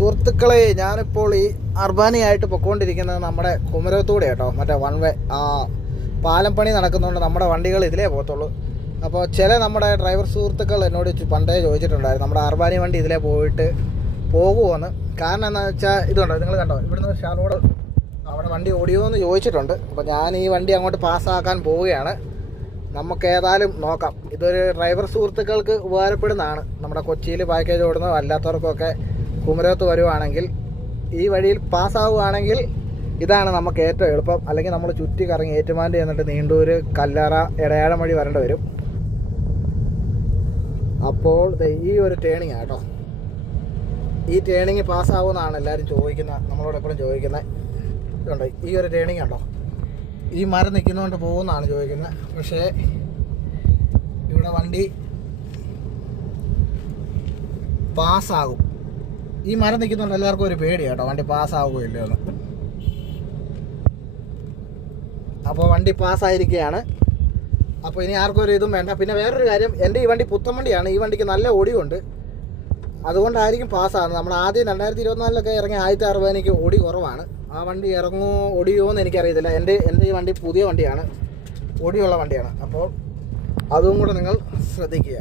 സുഹൃത്തുക്കളെ ഞാനിപ്പോൾ ഈ അർബാനിയായിട്ട് പൊക്കോണ്ടിരിക്കുന്നത് നമ്മുടെ കുമരകത്തൂടെ കേട്ടോ മറ്റേ വൺ വേ ആ പാലം പണി നടക്കുന്നതുകൊണ്ട് നമ്മുടെ വണ്ടികൾ ഇതിലേ പോകത്തുള്ളൂ. അപ്പോൾ ചില നമ്മുടെ ഡ്രൈവർ സുഹൃത്തുക്കൾ എന്നോട് പണ്ടേ ചോദിച്ചിട്ടുണ്ടായിരുന്നു നമ്മുടെ അർബാനി വണ്ടി ഇതിലേ പോയിട്ട് പോകുമെന്ന് കാരണം എന്താ വെച്ചാൽ ഇതുണ്ടോ നിങ്ങൾ കണ്ടോ? ഇവിടുന്ന് ഷാലോട് അവിടെ വണ്ടി ഓടിയോ എന്ന് ചോദിച്ചിട്ടുണ്ട്. അപ്പോൾ ഞാൻ ഈ വണ്ടി അങ്ങോട്ട് പാസ്സാക്കാൻ പോവുകയാണ്. നമുക്ക് ഏതായാലും നോക്കാം. ഇതൊരു ഡ്രൈവർ സുഹൃത്തുക്കൾക്ക് ഉപകാരപ്പെടുന്നതാണ്. നമ്മുടെ കൊച്ചിയിൽ പാക്കേജ് ഓടുന്നതോ അല്ലാത്തവർക്കൊക്കെ കുമരകത്ത് വരുവാണെങ്കിൽ ഈ വഴിയിൽ പാസ്സാവുകയാണെങ്കിൽ ഇതാണ് നമുക്ക് ഏറ്റവും എളുപ്പം. അല്ലെങ്കിൽ നമ്മൾ ചുറ്റി കറങ്ങി ഏറ്റുമാന്റെ ചെന്നിട്ട് നീണ്ടൂർ കല്ലറ ഇടയാളം വഴി വരേണ്ടി വരും. അപ്പോൾ ഈ ഒരു ടേണിങ് ആട്ടോ ഈ ടേണിങ് പാസ്സാവുമെന്നാണ് എല്ലാവരും ചോദിക്കുന്നത് നമ്മളോട് എപ്പോഴും ചോദിക്കുന്നത് ഇതുണ്ടോ. ഈ ഒരു ടേണിങ് ഉണ്ടോ ഈ മരം നിൽക്കുന്നതുകൊണ്ട് പോകുമെന്നാണ് ചോദിക്കുന്നത്. പക്ഷേ ഇവിടെ വണ്ടി പാസ്സാകും. ഈ മരം നിൽക്കുന്നുണ്ട് എല്ലാവർക്കും ഒരു പേടി കേട്ടോ. വണ്ടി പാസ്സാവുകയില്ല എന്ന്. അപ്പോൾ വണ്ടി പാസ്സായിരിക്കുകയാണ് അപ്പോൾ ഇനി ആർക്കും ഒരു ഇതും വേണ്ട. പിന്നെ വേറൊരു കാര്യം എന്റെ ഈ വണ്ടി പുത്തൻ വണ്ടിയാണ്. ഈ വണ്ടിക്ക് നല്ല ഓടിയുണ്ട്. അതുകൊണ്ടായിരിക്കും പാസ്സാകുന്നത് നമ്മൾ ആദ്യം രണ്ടായിരത്തി ഇരുപത്തിനാലിലൊക്കെ ഇറങ്ങിയ അറുപത് എനിക്ക് ഓടി കുറവാണ്. ആ വണ്ടി ഇറങ്ങുമോ ഓടിയോ എന്ന് എനിക്കറിയത്തില്ല. എന്റെ എന്റെ ഈ വണ്ടി പുതിയ വണ്ടിയാണ്. ഓടിയുള്ള വണ്ടിയാണ്. അപ്പോൾ അതും കൂടെ നിങ്ങൾ ശ്രദ്ധിക്കുക.